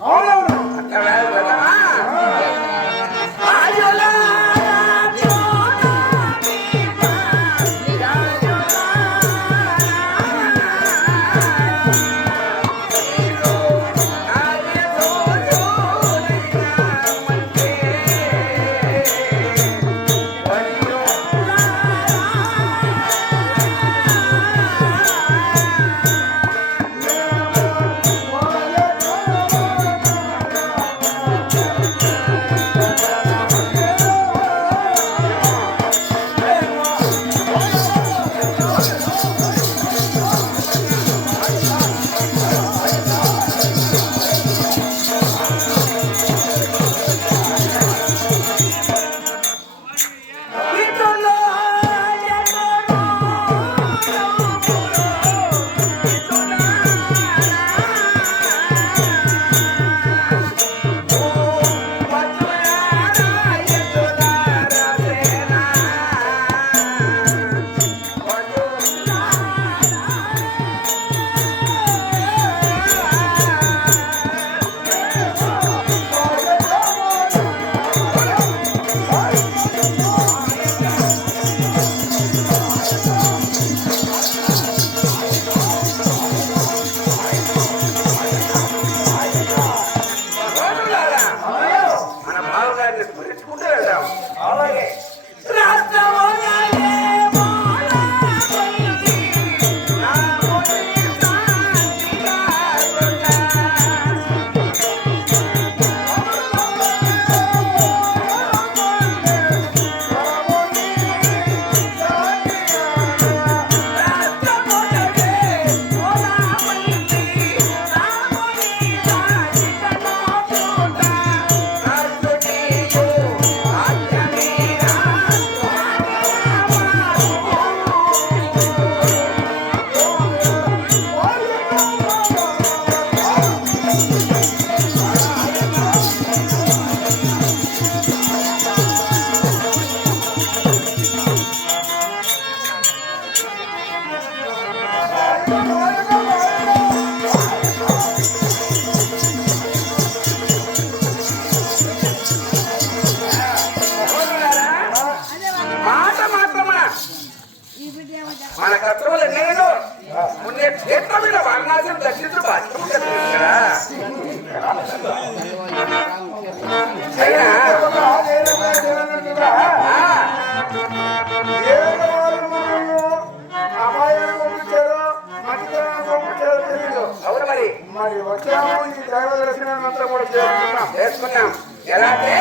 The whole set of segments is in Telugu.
ஆறாவது మరి వచ్చాము ఈ దైవ దర్శనం అంతా కూడా చేసుకున్నాం చేసుకున్నాం ఎలా అంటే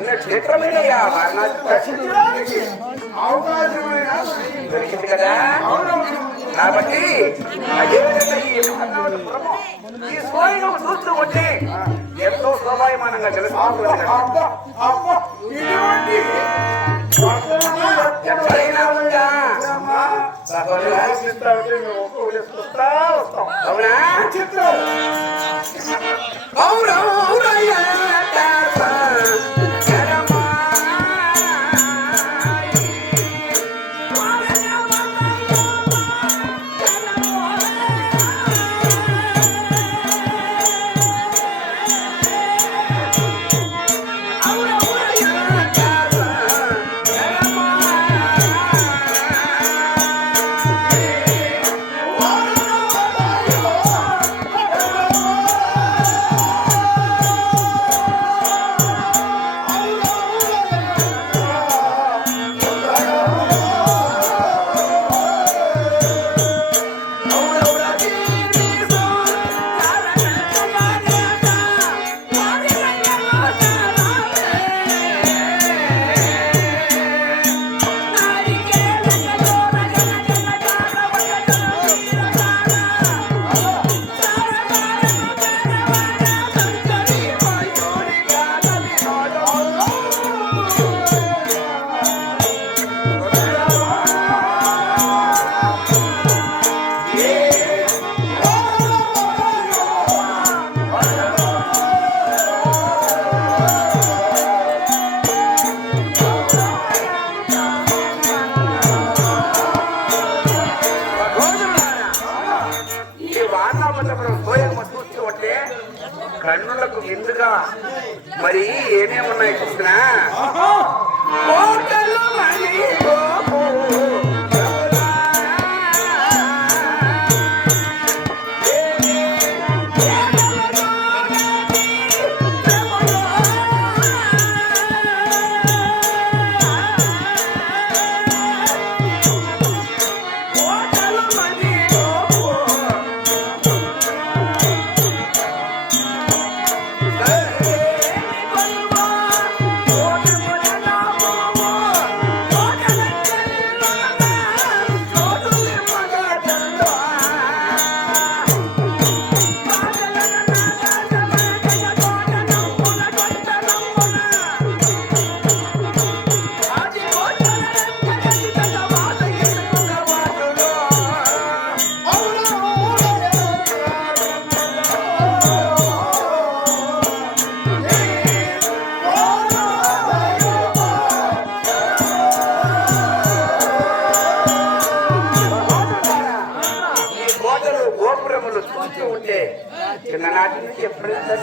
నక్షత్రమైన దొరికింది కదా కాబట్టి ఈ సోయి చూస్తూ ఉంటే ఎంతో శోభాయమానంగా అవునా అవునవునయ్యా కన్నులకు విందుగా మరి ఏమేమున్నాయి చూసినా చిన్ననాటి నుంచి ఎప్పుడైతే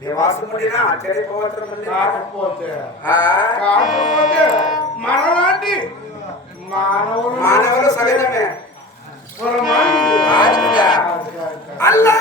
నివాసముడినా ఆశ్చర్యపోవచ్చునండి కాకపోతే కాకపోతే మనలాంటి మానవులు మానవులు సగజమే. అల్లా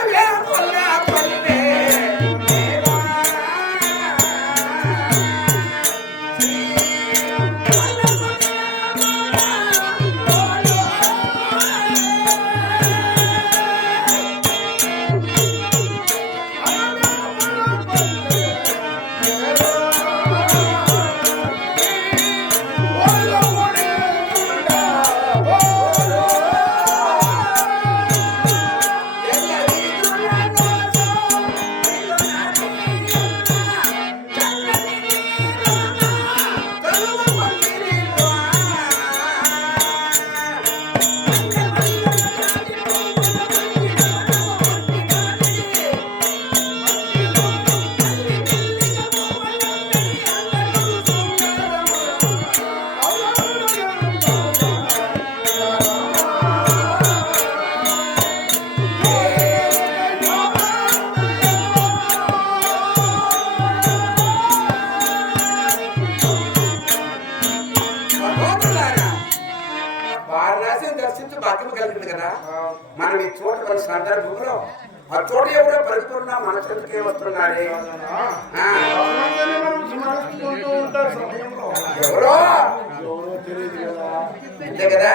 కలిగింది కదా? మనం ఈ చూడగల సందర్భంలో ఆ చోట ఎవరో పరిపూర్ణ మన చెందుకే వస్తున్నారే ఎవరో? అంతే కదా.